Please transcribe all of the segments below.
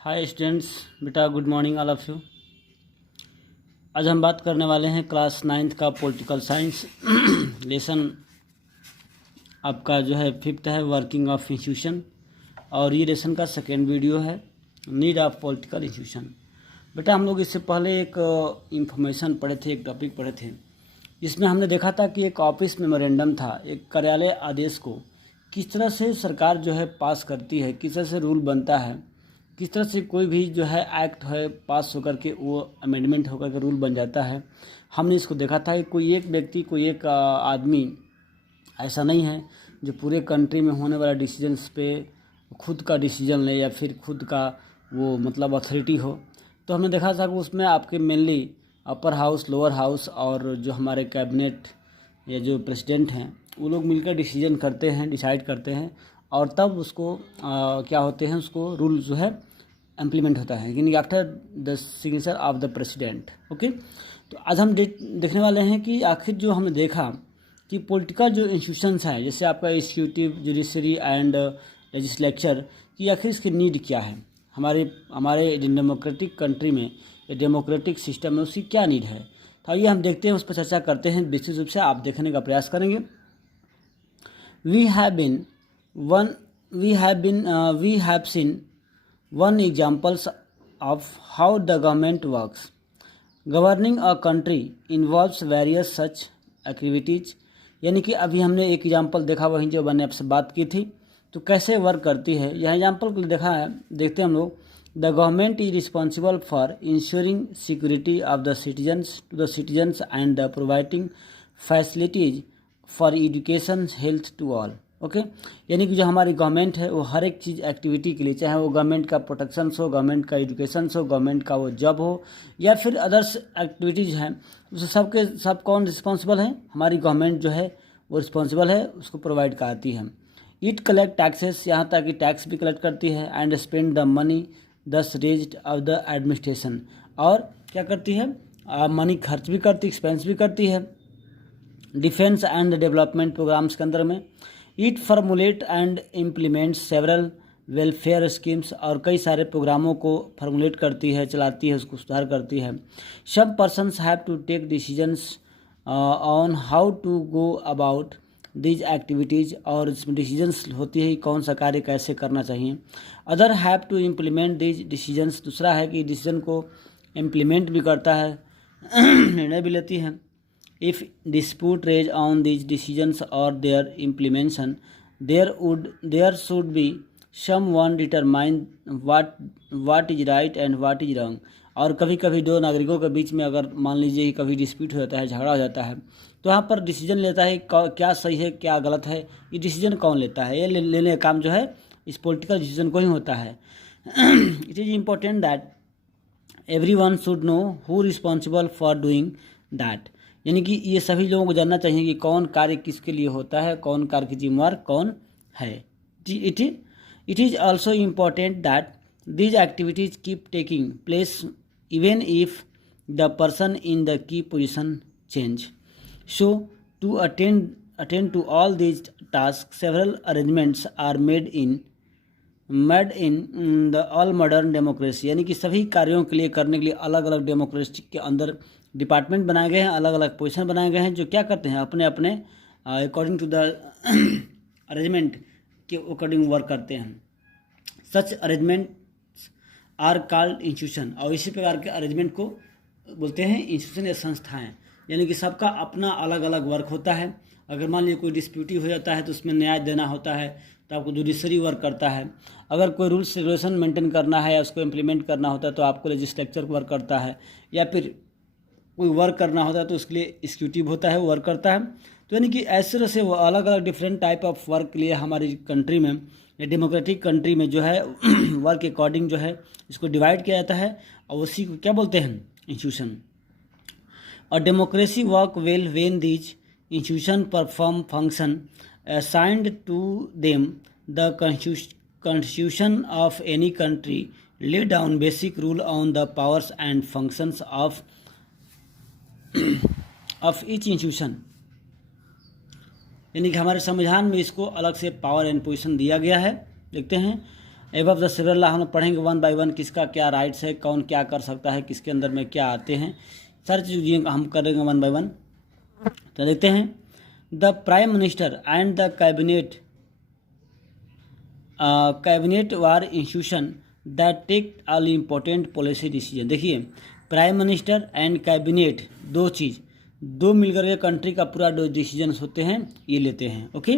Hi students, बेटा good morning all of you. आज हम बात करने वाले हैं क्लास 9th का पॉलिटिकल साइंस लेसन आपका जो है 5th है, वर्किंग ऑफ इंस्टीट्यूशन। और ये लेसन का सेकेंड वीडियो है, नीड ऑफ पॉलिटिकल इंस्टीट्यूशन। बेटा हम लोग इससे पहले एक इंफॉर्मेशन पढ़े थे, एक टॉपिक पढ़े थे जिसमें हमने देखा था कि एक ऑफिस मेमोरेंडम था, एक कार्यालय आदेश को किस तरह से सरकार जो है पास करती है, किस तरह से रूल बनता है, किस तरह से कोई भी जो है एक्ट है पास होकर के वो अमेंडमेंट होकर के रूल बन जाता है। हमने इसको देखा था कि कोई एक व्यक्ति, कोई एक आदमी ऐसा नहीं है जो पूरे कंट्री में होने वाला डिसीजंस पे खुद का डिसीजन ले या फिर खुद का वो मतलब अथॉरिटी हो। तो हमने देखा था कि उसमें आपके mainly upper house, lower house और जो हमारे कैबिनेट या जो प्रेसिडेंट हैं वो लोग मिलकर डिसीजन करते हैं, डिसाइड करते हैं और तब उसको क्या होते हैं, उसको रूल जो है इम्प्लीमेंट होता है, यानी after the signature of the president. Okay, तो आज हम देखने वाले हैं कि आखिर जो हमने देखा कि पॉलिटिकल जो इंस्टीट्यूशंस हैं, जैसे आपका एग्जीक्यूटिव, जुडिशरी एंड लेजिस्लेचर, कि आखिर इसकी नीड क्या है। हमारे डेमोक्रेटिक कंट्री में, डेमोक्रेटिक सिस्टम में उसकी क्या नीड है। तो आइए हम देखते हैं, उस पर चर्चा करते हैं, विस्तृत रूप से आप देखने का प्रयास करेंगे। We have seen one examples of how the government works. Governing a country involves various such activities. यानी कि अभी हमने एक एग्जाम्पल देखा, वहीं जो मैंने आपसे बात की थी, तो कैसे वर्क करती है। यह एग्जाम्पल को देखा है, देखते हैं हम लोग। The government is responsible for ensuring security of the citizens to the citizens and providing facilities for education health to all. Okay, यानी कि जो हमारी गवर्नमेंट है वो हर एक चीज़ एक्टिविटी के लिए, चाहे वो गवर्नमेंट का प्रोटेक्शन हो, गवर्नमेंट का एजुकेशन हो, गवर्नमेंट का वो जॉब हो या फिर अदर्स एक्टिविटीज़ हैं, उसे सब कौन रिस्पॉन्सिबल है, हमारी गवर्नमेंट जो है वो रिस्पॉन्सिबल है, उसको प्रोवाइड कराती है। इट कलेक्ट टैक्सेस, यहाँ तक कि टैक्स भी कलेक्ट करती है, एंड स्पेंड द मनी दस रेज्ड ऑफ द एडमिनिस्ट्रेशन, और क्या करती है, मनी खर्च भी करती, एक्सपेंस भी करती है डिफेंस एंड डेवलपमेंट प्रोग्राम्स के अंदर में। It formulate and implement several welfare schemes, और कई सारे प्रोग्रामों को फॉर्मुलेट करती है, चलाती है, उसको सुधार करती है। Some persons have to take decisions on how to go about these activities, और इसमें डिसीजंस होती है कि कौन सा कार्य कैसे करना चाहिए। Other have to implement these decisions, दूसरा है कि डिसीजन को इम्प्लीमेंट भी करता है, निर्णय भी लेती है। If dispute raised on these decisions or their implementation, there should be someone determine what is right and what is wrong। और कभी कभी दो नागरिकों के बीच में अगर मान लीजिए कि कभी डिस्प्यूट हो जाता है, झगड़ा हो जाता है, तो यहाँ पर डिसीजन लेता है क्या सही है क्या गलत है, ये डिसीजन कौन लेता है, ये लेने का काम जो है इस पॉलिटिकल डिसीजन को ही होता है। It is important that everyone should know who responsible for doing that, यानी कि ये सभी लोगों को जानना चाहिए कि कौन कार्य किसके लिए होता है, कौन कार्य की जिम्मेवार कौन है। It is also important that these activities keep taking place even if the person in the key position change. So to attend to all these task several arrangements are made in the all modern democracy, यानी कि सभी कार्यों के लिए करने के लिए अलग अलग डेमोक्रेसी के अंदर डिपार्टमेंट बनाए गए हैं, अलग अलग पोजीशन बनाए गए हैं, जो क्या करते हैं अपने अपने अकॉर्डिंग टू द अरेंजमेंट के अकॉर्डिंग वर्क करते हैं। सच अरेंजमेंट्स आर कॉल्ड इंस्टीट्यूशन, और इसी प्रकार के अरेंजमेंट को बोलते हैं इंस्टीट्यूशन या संस्थाएं, यानी कि सबका अपना अलग अलग वर्क होता है। अगर मान लीजिए कोई डिस्प्यूटी हो जाता है तो उसमें न्याय देना होता है, तो आपको जुडिशरी वर्क करता है। अगर कोई रूल्स रेगुलेशन मेंटेन करना है या उसको इम्प्लीमेंट करना होता है तो आपको लेजिस्लेचर वर्क करता है, या फिर कोई वर्क करना होता है तो उसके लिए एग्जीक्यूटिव होता है, वो वर्क करता है। तो यानी कि ऐसे तरह से वो अलग अलग डिफरेंट टाइप ऑफ वर्क के लिए हमारी कंट्री में या डेमोक्रेटिक कंट्री में जो है वर्क के अकॉर्डिंग जो है इसको डिवाइड किया जाता है, और उसी को क्या बोलते हैं, इंस्टीट्यूशन। और democracy work well when these institution perform function assigned to them. The constitution of any country lay down basic rule on the powers and functions of each institution, यानी कि हमारे संविधान में इसको अलग से पावर एंड पोजीशन दिया गया है। देखते हैं एबव द सेवरल लॉ हम पढ़ेंगे वन बाय वन, किसका क्या राइट्स है, कौन क्या कर सकता है, किसके अंदर में क्या आते हैं, सारी चीज़ें हम करेंगे वन बाय वन। तो देखते हैं, the prime minister and the cabinet are institution that take all important policy decision. देखिए, प्राइम मिनिस्टर एंड कैबिनेट दो मिलकर के कंट्री का पूरा डिसीजन होते हैं, ये लेते हैं। Okay,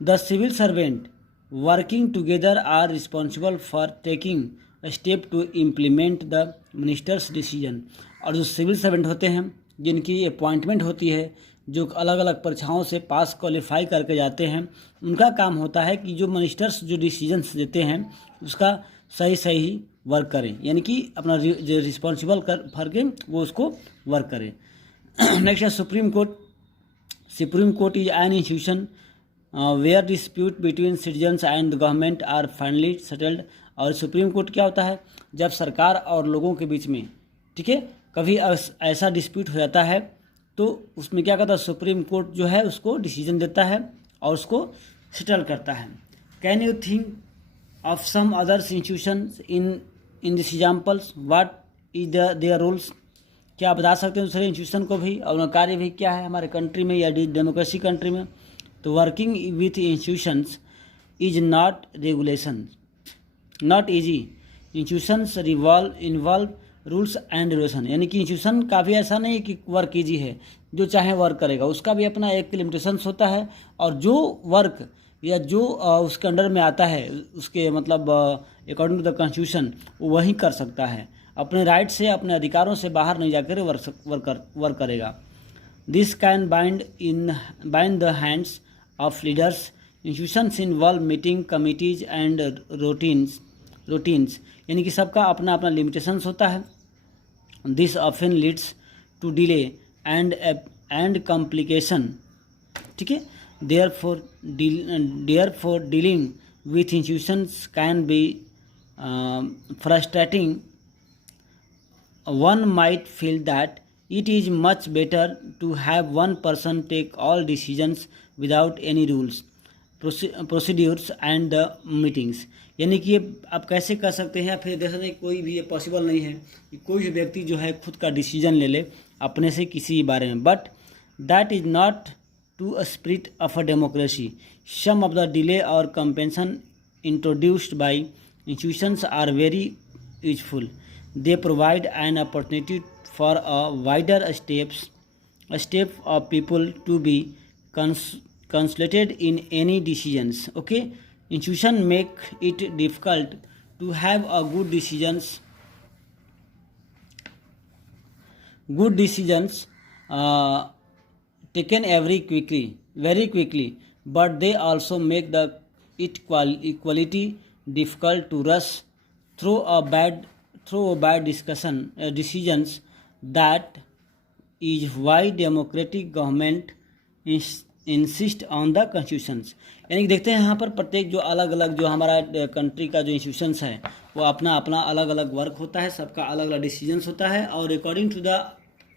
the civil servant working together are responsible for taking step to implement the minister's decision. और जो सिविल सर्वेंट होते हैं, जिनकी अपॉइंटमेंट होती है, जो अलग अलग परीक्षाओं से पास क्वालिफाई करके जाते हैं, उनका काम होता है कि जो मिनिस्टर्स जो डिसीजंस देते हैं उसका सही वर्क करें, यानी कि अपना रिस्पॉन्सिबल करके वो उसको वर्क करें। नेक्स्ट है supreme court. Supreme court is an institution where dispute between citizens and government are finally settled. और सुप्रीम कोर्ट क्या होता है, जब सरकार और लोगों के बीच में, ठीक है, कभी ऐसा डिस्प्यूट हो जाता है तो उसमें क्या करता है, सुप्रीम कोर्ट जो है उसको डिसीजन देता है और उसको सेटल करता है। Can you think of some others institutions in this examples, what is their rules. क्या आप बता सकते हैं दूसरे इंस्टीट्यूशन को भी और उनका कार्य भी क्या है हमारे कंट्री में या डेमोक्रेसी कंट्री में। तो working with institutions is not regulation, not easy. Institutions involve rules and regulation, यानी कि इंस्टीट्यूशन का भी ऐसा नहीं कि वर्क ईजी है, जो चाहे वर्क करेगा, उसका भी अपना एक लिमिटेशंस होता है। और जो वर्क या जो उसके अंडर में आता है, उसके मतलब अकॉर्डिंग टू द कॉन्स्टिट्यूशन, वो वही कर सकता है, अपने राइट से, अपने अधिकारों से बाहर नहीं जाकर वर्क करेगा। This can bind the hands of leaders. Institutions involve meeting committees and routines, यानी कि सबका अपना अपना लिमिटेशंस होता है। This often leads to delay and complication, ठीक है। Therefore, dealing with institutions can be frustrating. One might feel that it is much better to have one person take all decisions without any rules, procedures and the meetings. यानी कि आप कैसे कर सकते हैं, या फिर देख सकते हैं कोई भी ये पॉसिबल नहीं है कि कोई भी व्यक्ति जो है खुद का डिसीजन ले ले अपने से किसी बारे में। But that is not to a spirit of a democracy. Some of the delay or compensation introduced by institutions are very useful. They provide an opportunity for a wider step of people to be consulted in any decisions. Okay, institutions make it difficult to have a good decisions. Taken very quickly, but they also make it equality difficult to rush through a bad decisions. That is why democratic government insist on the constitutions. यानी कि देखते हैं यहाँ पर प्रत्येक जो अलग अलग जो हमारा कंट्री का जो इंस्टीट्यूशंस है वो अपना अपना अलग अलग वर्क होता है, सबका अलग अलग डिसीजंस होता है, और according to the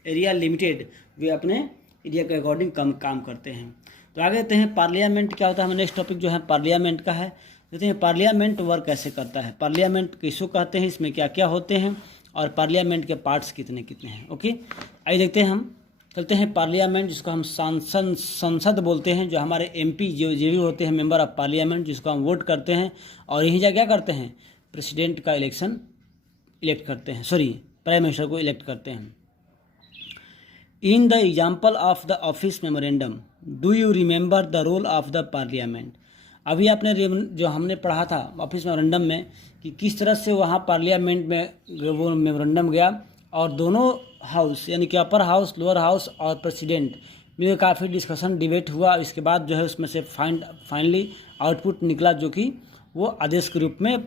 area limited वे अपने एरिया के अकॉर्डिंग काम करते हैं। तो आगे देखते हैं पार्लियामेंट क्या होता है। हमारा नेक्स्ट टॉपिक जो है पार्लियामेंट का है। देखते हैं पार्लियामेंट वर्क कैसे करता है, पार्लियामेंट किसको कहते हैं, इसमें क्या क्या होते हैं, और पार्लियामेंट के पार्ट्स कितने कितने हैं। ओके, आइए देखते हैं। हम चलते हैं पार्लियामेंट, जिसको हम संसद बोलते हैं, जो हमारे एमपी जो भी होते हैं, मेंबर ऑफ पार्लियामेंट, जिसको हम वोट करते हैं, और यहीं जा क्या करते हैं, प्रेसिडेंट का इलेक्ट करते हैं, प्राइम मिनिस्टर को इलेक्ट करते हैं। In the example of the office memorandum, do you remember the role of the parliament? अभी आपने जो हमने पढ़ा था ऑफिस मेमोरेंडम में कि किस तरह से वहाँ पार्लियामेंट में वो मेमोरेंडम गया, और दोनों हाउस यानी कि अपर हाउस, लोअर हाउस और प्रेसिडेंट में काफ़ी डिस्कशन डिबेट हुआ। इसके बाद जो है उसमें से फाइनली आउटपुट निकला, जो कि वो आदेश के रूप में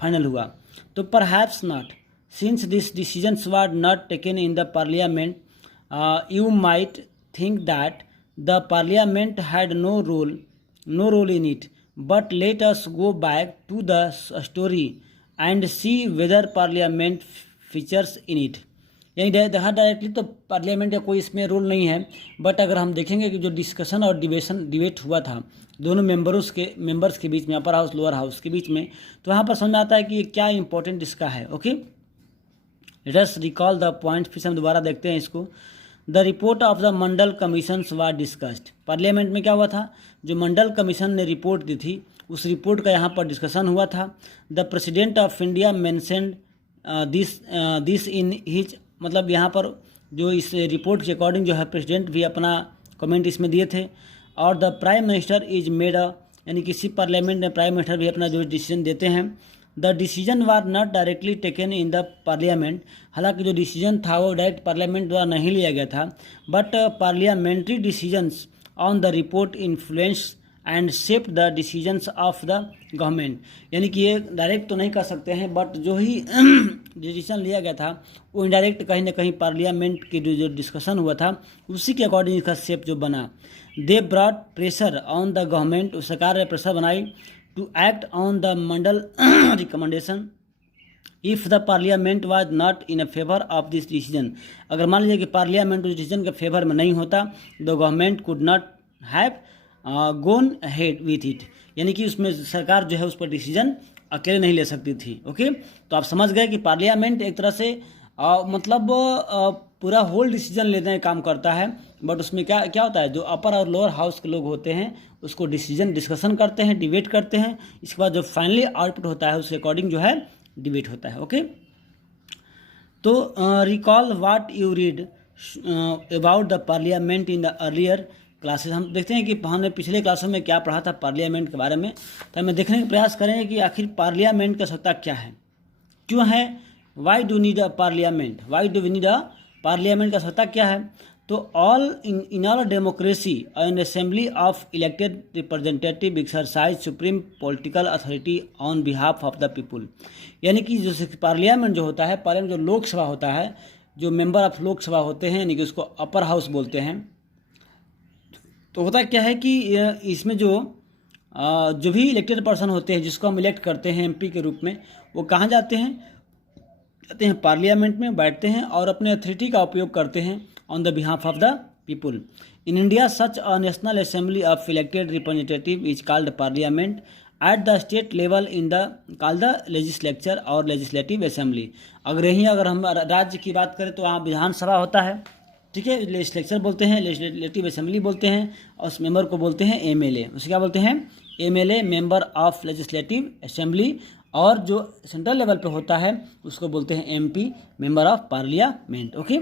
फाइनल हुआ। तो perhaps not, since this decisions were not taken in the parliament, you might think that the parliament had no role in it. But let us go back to the story and see whether parliament features in it. यानी देखा directly तो parliament का कोई इसमें role नहीं है, but अगर हम देखेंगे कि जो डिस्कशन और डिबेट हुआ था दोनों मेंबर्स के बीच में, अपर हाउस लोअर हाउस के बीच में, तो यहाँ पर समझ में आता है कि क्या इंपॉर्टेंट इसका है। Okay, let us recall the point, फिर से हम दोबारा देखते हैं इसको। The report of the Mandal commission was discussed. Parliament में क्या हुआ था, जो मंडल कमीशन ने रिपोर्ट दी थी उस रिपोर्ट का यहाँ पर डिस्कशन हुआ था। The president of India mentioned this in his, मतलब यहाँ पर जो इस रिपोर्ट के अकॉर्डिंग जो है प्रेसिडेंट भी अपना कमेंट इसमें दिए थे। और the prime minister is made यानी किसी पार्लियामेंट में प्राइम मिनिस्टर भी अपना जो डिसीजन देते हैं। The decision war not directly taken in the parliament, हालांकि जो डिसीजन था वो डायरेक्ट पार्लियामेंट द्वारा नहीं लिया गया था, but parliamentary decisions on the report influence and shape the decisions of the government. यानी कि ये डायरेक्ट तो नहीं कर सकते हैं, बट जो ही डिसीजन लिया गया था वो इनडायरेक्ट कहीं ना कहीं पार्लियामेंट की जो डिस्कशन हुआ था उसी के अकॉर्डिंग इसका शेप जो बना। They brought pressure on the government, सरकार ने प्रेशर बनाई to act on the Mandal recommendation if the parliament was not in favour of this decision. अगर मान लीजिए कि पार्लियामेंट उस डिसीजन के फेवर में नहीं होता, the government could not have gone ahead with it, यानी कि उसमें सरकार जो है उस पर डिसीजन अकेले नहीं ले सकती थी। ओके, तो आप समझ गए कि पार्लियामेंट एक तरह से मतलब पूरा होल डिसीजन लेने का काम करता है, बट उसमें क्या क्या होता है, जो अपर और लोअर हाउस के लोग होते हैं उसको डिस्कशन करते हैं, डिबेट करते हैं, इसके बाद जो फाइनली आउटपुट होता है उसके अकॉर्डिंग जो है डिबेट होता है। ओके, तो recall what you read about the parliament in the earlier classes. हम देखते हैं कि हमने पिछले क्लासों में क्या पढ़ा था पार्लियामेंट के बारे में, तो हमें देखने का प्रयास करेंगे कि आखिर पार्लियामेंट की सत्ता क्या है, क्यों है, why do need a parliament, why do we need a parliament का सत्ता क्या है। तो all in all democracy an assembly of elected representative exercise supreme political authority on behalf of the people. यानी कि जो पार्लियामेंट जो होता है, पार्लियामेंट जो लोकसभा होता है, जो मेंबर ऑफ लोकसभा होते हैं यानी कि उसको अपर हाउस बोलते हैं, तो होता क्या है कि इसमें जो भी इलेक्टेड पर्सन होते हैं जिसको हम इलेक्ट करते हैं एमपी के रूप में, वो कहाँ जाते हैं पार्लियामेंट में बैठते हैं और अपने अथॉरिटी का उपयोग करते हैं on the behalf of the people. In India such a national assembly of elected representative is called parliament at the state level in the called the legislature और लेजिस्लेटिव असेंबली। अगर हम राज्य की बात करें तो वहाँ विधानसभा होता है, ठीक है, लेजिस्लेचर बोलते हैं, लेजिस्लेटिव असेंबली बोलते हैं, और उस मेंबर को बोलते हैं एमएलए। उसे क्या बोलते हैं, MLA, member of legislative assembly. और जो सेंट्रल लेवल पे होता है उसको बोलते हैं MP, member of parliament. Okay,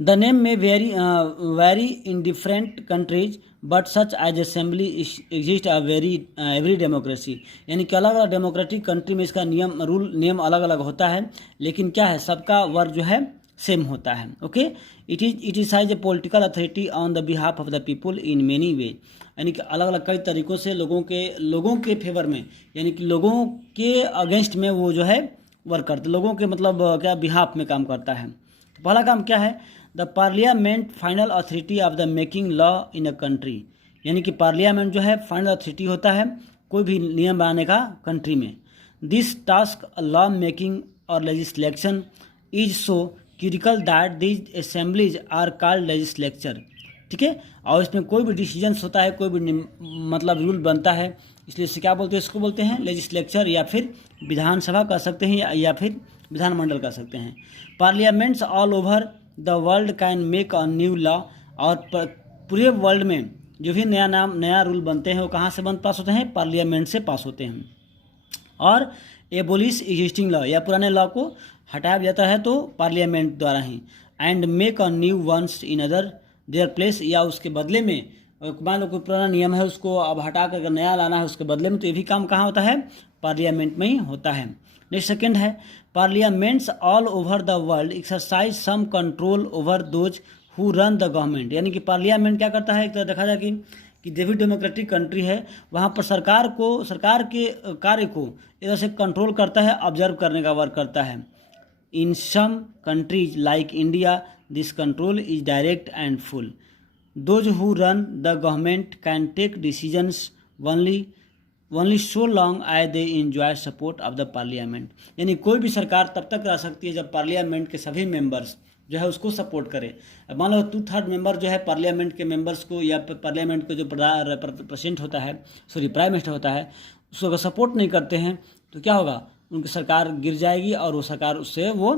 the name may vary in different countries but such as assembly exist a every democracy. यानी कि अलग अलग डेमोक्रेटिक कंट्री में इसका नियम अलग अलग होता है, लेकिन क्या है, सबका वर्क जो है सेम होता है। Okay, it is size A political authority on the behalf of the people in many वे। यानी कि अलग अलग कई तरीक़ों से लोगों के फेवर में, यानी कि लोगों के अगेंस्ट में वो जो है वर्क करता है, लोगों के मतलब क्या बिहाफ में काम करता है। तो पहला काम क्या है, the parliament final authority of the making law in a country. यानी कि पार्लियामेंट जो है फाइनल अथॉरिटी होता है कोई भी नियम बनाने का कंट्री में। दिस टास्क लॉ मेकिंग और legislation is so critical that these assemblies are called legislature. ठीक है, और इसमें कोई भी डिसीजंस होता है, कोई भी मतलब रूल बनता है, इसलिए इसे क्या बोलते हैं, इसको बोलते हैं लेजिस्लेचर, या फिर विधानसभा कह सकते हैं या फिर विधानमंडल कह सकते हैं। Parliaments all over the world can make a new law. और पूरे वर्ल्ड में जो भी नया रूल बनते हैं वो कहाँ से पास होते हैं, पार्लियामेंट से पास होते हैं। और एबोलिश एग्जिस्टिंग लॉ, या पुराने लॉ को हटाया जाता है तो पार्लियामेंट द्वारा ही। And make a new ones in other their place, या उसके बदले में मान लो कोई पुराना नियम है उसको अब हटा कर नया लाना है उसके बदले में, तो ये भी काम कहाँ होता है, पार्लियामेंट में ही होता है। नेक्स्ट सेकंड है, parliaments all over the world exercise some control over those who run the government. यानी कि पार्लियामेंट क्या करता है, एक तरह देखा जाए कि जो भी डेमोक्रेटिक कंट्री है वहाँ पर सरकार के कार्य को इधर से कंट्रोल करता है, ऑब्जर्व करने का वर्क करता है। In some countries like India this control is direct and full. Those who run the government can take decisions only only so long I they enjoy support of the parliament. यानी कोई भी सरकार तब तक रह सकती है जब पार्लियामेंट के सभी मेंबर्स जो है उसको सपोर्ट करे। अब मान लो 2/3 मेंबर जो है पार्लियामेंट के मेंबर्स को या पार्लियामेंट को जो प्रेसिडेंट होता है, सॉरी प्राइम मिनिस्टर होता है, उसको अगर सपोर्ट नहीं करते हैं तो क्या होगा, उनकी सरकार गिर जाएगी और वो सरकार उससे वो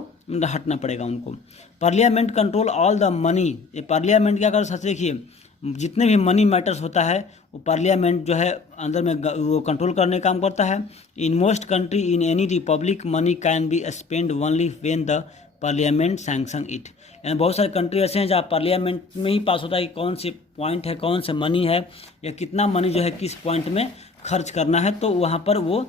हटना पड़ेगा उनको। Parliament control all the money. ये पार्लियामेंट क्या कर सकते, देखिए जितने भी मनी मैटर्स होता है वो पार्लियामेंट जो है अंदर में वो कंट्रोल करने का काम करता है। In most country in any Republic money can be spend only when the parliament sanction it. यानी बहुत सारे कंट्री ऐसे हैं जहाँ पार्लियामेंट में ही पास होता है कि कौन से पॉइंट है, कौन से मनी है, या कितना मनी जो है किस पॉइंट में खर्च करना है, तो वहाँ पर वो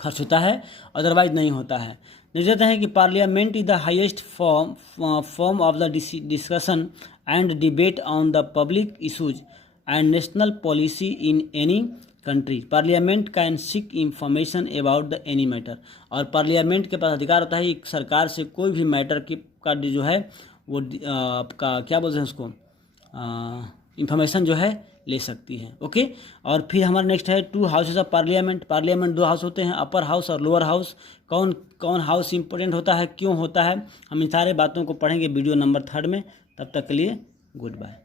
खर्च होता है, अदरवाइज नहीं होता है। कहते हैं कि parliament is the highest form of the discussion and debate on the public issues and national policy in any country. Parliament can seek information about the any matter. और पार्लियामेंट के पास अधिकार होता है कि सरकार से कोई भी मैटर का जो है वो आपका क्या बोलते हैं उसको, इंफॉर्मेशन जो है ले सकती है। ओके, और फिर हमारा नेक्स्ट है 2 houses of parliament. Parliament 2 house होते हैं, अपर हाउस और लोअर हाउस। कौन कौन हाउस इंपॉर्टेंट होता है, क्यों होता है, हम इन सारे बातों को पढ़ेंगे वीडियो नंबर 3 में। तब तक के लिए गुड बाय।